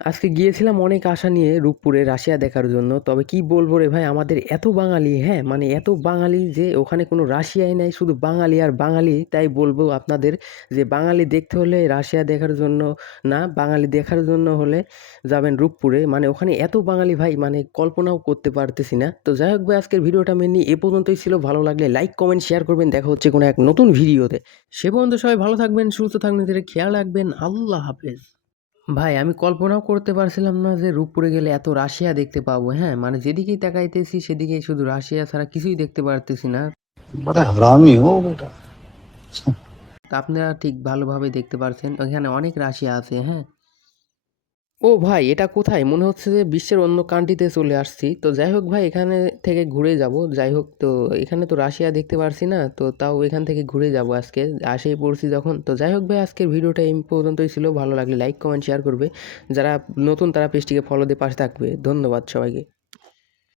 আজকে গিয়েছিলাম অনেক আশা নিয়ে রূপপুরে রাশিয়া দেখার জন্য। তবে কি বলব রে ভাই, আমাদের এত বাঙালি হ্যাঁ? মানে এত বাঙালি যে ওখানে কোনো রাশিয়াই নাই, শুধু বাঙালি আর বাঙালি। তাই বলব আপনাদের যে বাঙালি দেখতে হলে রাশিয়া দেখার জন্য না, বাঙালি দেখার জন্য হলে যাবেন রূপপুরে। মানে ওখানে এত বাঙালি ভাই মানে কল্পনাও করতে পারতেছি না। তো যাই হোক ভাই, আজকের ভিডিওটা মেনলি এ পর্যন্তই ছিল। ভালো লাগলে লাইক কমেন্ট শেয়ার করবেন। দেখা হচ্ছে কোনো এক নতুন ভিডিওতে। সে পর্যন্ত সবাই ভালো থাকবেন, সুস্থ থাকবেন খেয়াল রাখবেন। আল্লাহ হাফেজ। ভাই আমি কল্পনাও করতে পারছিলাম না যে রূপপুরে গেলে এত রাশিয়া দেখতে পাবো। হ্যাঁ মানে যেদিকেই তাকাইতেছি সেদিকেই শুধু রাশিয়া ছাড়া কিছুই দেখতে পারতেছি না। মানে আপনারা ঠিক ভালোভাবে দেখতে পারছেন। ওখানে অনেক রাশিয়া আছে হ্যাঁ। ও ভাই, এটা কোথায়? মনে হচ্ছে যে বিশ্বের অন্য কান্ট্রিতে চলে আসছি। তো যাই হোক ভাই, এখানে থেকে ঘুরে যাব। যাই হোক তো এখানে তো রাশিয়া দেখতে পারছি না, তো তাও এখান থেকে ঘুরে যাব আজকে। আসেই পড়ছি যখন। তো যাই হোক ভাই, আজকের ভিডিওটা এই পর্যন্তই ছিল। ভালো লাগলে লাইক কমেন্ট শেয়ার করবে। যারা নতুন, তারা পেজটিকে ফলো দিয়ে পাশে থাকবে। ধন্যবাদ সবাইকে।